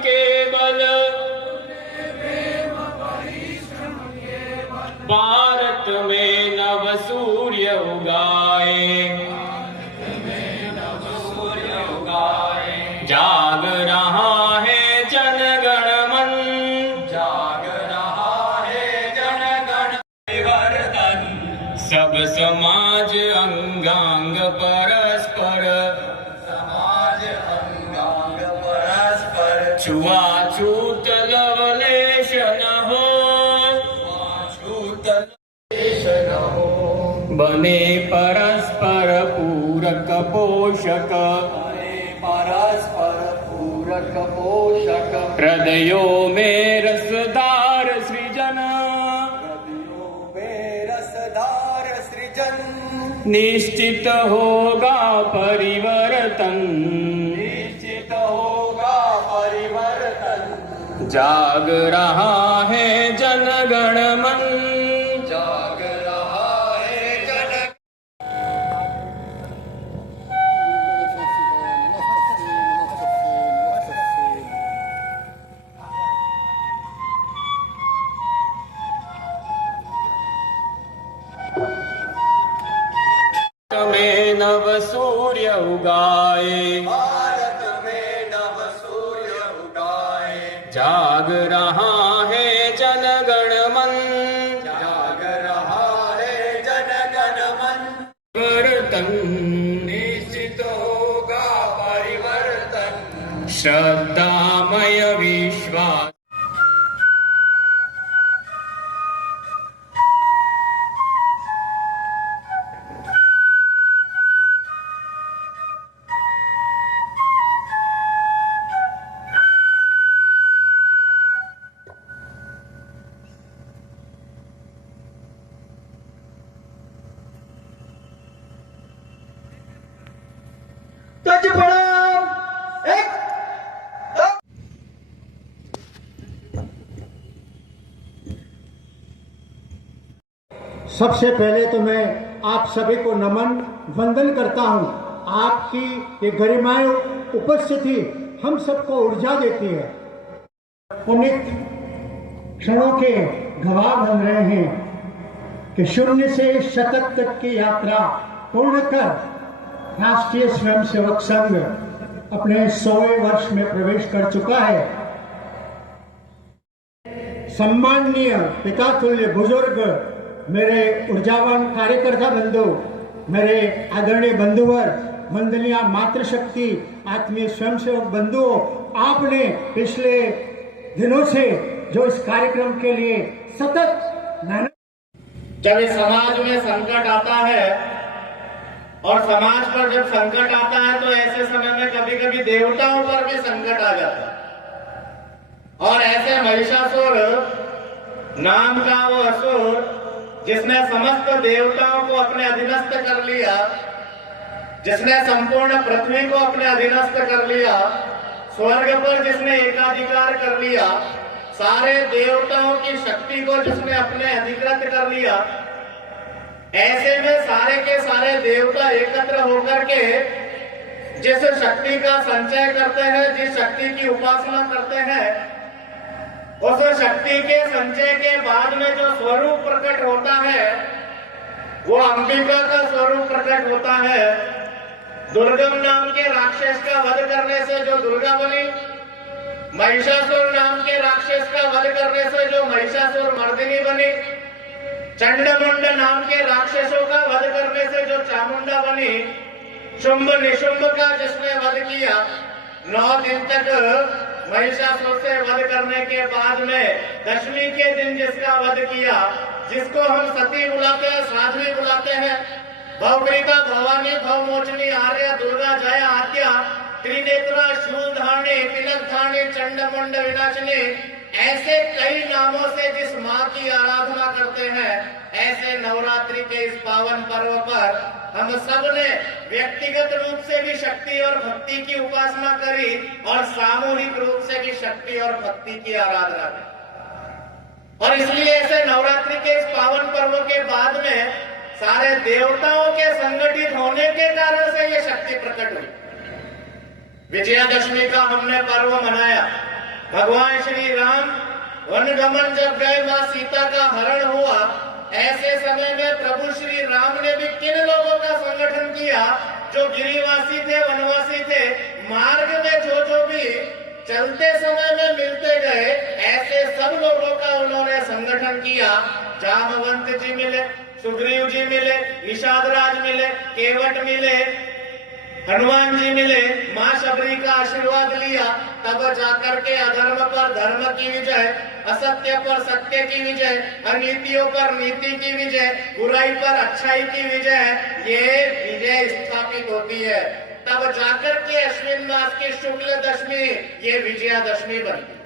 केवल भारत में नव सूर्य उगाए, जाग रहा है जनगण मन, जाग रहा है जनगण परिवर्तन। सब समाज अंगांग परस्पर, समाज अंगांग परस्पर छुआछूत लवलेश न हो, बने परस्पर पूरक पोषक, परस्पर पूरक पोषक। हृदयों में रसदार सृजन, हृदयों में रसदार सृजन। निश्चित होगा परिवर्तन, निश्चित होगा परिवर्तन। जाग रहा है जनगण मन, जाग रहा है जन। में नव सूर्य उगाए, भारत में नव सूर्य उगाए। जाग रहा है जनगण मन, जाग रहा है जनगण मन। परिवर्तन निश्चित होगा परिवर्तन। श्रद्धामय विश्वास। सबसे पहले तो मैं आप सभी को नमन वंदन करता हूं। आपकी ये गरिमामय उपस्थिति हम सबको ऊर्जा देती है। पुनीत क्षणों के गवाह बन रहे हैं कि शून्य से शतक तक की यात्रा पूर्ण कर राष्ट्रीय स्वयंसेवक संघ अपने 100वें वर्ष में प्रवेश कर चुका है। सम्माननीय पितातुल्य बुजुर्ग, मेरे ऊर्जावान कार्यकर्ता बंधु, मेरे आदरणीय बंधुवर, वंदनीय मातृशक्ति, आत्मीय स्वयंसेवक बंधुओं, आपने पिछले दिनों से जो इस कार्यक्रम के लिए सतत मेहनत। जब इस समाज में संकट आता है और समाज पर जब संकट आता है तो ऐसे समय में कभी कभी देवताओं पर भी संकट आ जाता है। और ऐसे महिषासुर नाम का वो असुर जिसने समस्त देवताओं को अपने अधीनस्थ कर लिया, जिसने संपूर्ण पृथ्वी को अपने अधीनस्थ कर लिया, स्वर्ग पर जिसने एकाधिकार कर लिया, सारे देवताओं की शक्ति को जिसने अपने अधिकृत कर लिया, ऐसे में सारे के सारे देवता एकत्र होकर के जिस शक्ति का संचय करते हैं, जिस शक्ति की उपासना करते हैं, उस शक्ति के संचय के बाद में जो स्वरूप प्रकट होता है वो अंबिका का स्वरूप प्रकट होता है। दुर्गम नाम के राक्षस का वध करने से जो दुर्गा बनी, महिषासुर नाम के राक्षस का वध करने से जो महिषासुर मर्दिनी बनी, चंडमुंड नाम के राक्षसों का वध करने से जो चामुंडा बनी, शुंभ निशुंभ का जिसने वध किया, 9 दिन तक महिषासुर से वध करने के बाद में दशमी के दिन जिसका वध किया, जिसको हम सती बुलाते हैं, साध्वी बुलाते हैं, भवग्रीवा भवानी भवमोचनी आर्या दुर्गा जया आद्या त्रिनेत्रा शूलधारणी तिलक धारणी चंडमुंड विनाशिनी, ऐसे कई नामों से जिस माँ की आराधना करते हैं, ऐसे नवरात्रि के इस पावन पर्व पर हम सब ने व्यक्तिगत रूप से भी शक्ति और भक्ति की उपासना करी और सामूहिक रूप से भी शक्ति और भक्ति की आराधना की। और इसलिए ऐसे नवरात्रि के इस पावन पर्व के बाद में सारे देवताओं के संगठित होने के कारण से ये शक्ति प्रकट हुई। विजयादशमी का हमने पर्व मनाया। भगवान श्री राम वनगमन जब गए, मां सीता का हरण हुआ, ऐसे समय में प्रभु श्री राम ने भी किन लोगों का संगठन किया? जो गिरिवासी थे, वनवासी थे, मार्ग में जो भी चलते समय में मिलते गए, ऐसे सब लोगों का उन्होंने संगठन किया। जामवंत जी मिले, सुग्रीव जी मिले, निषाद राज मिले, केवट मिले, हनुमान जी मिले, मां शबरी का आशीर्वाद लिया, तब जाकर के अधर्म पर धर्म की विजय, असत्य पर सत्य की विजय, अनीतियों पर नीति की विजय, बुराई पर अच्छाई की विजय, ये विजय स्थापित होती है। तब जाकर के अश्विन मास की शुक्ल दशमी ये विजयादशमी बनती है।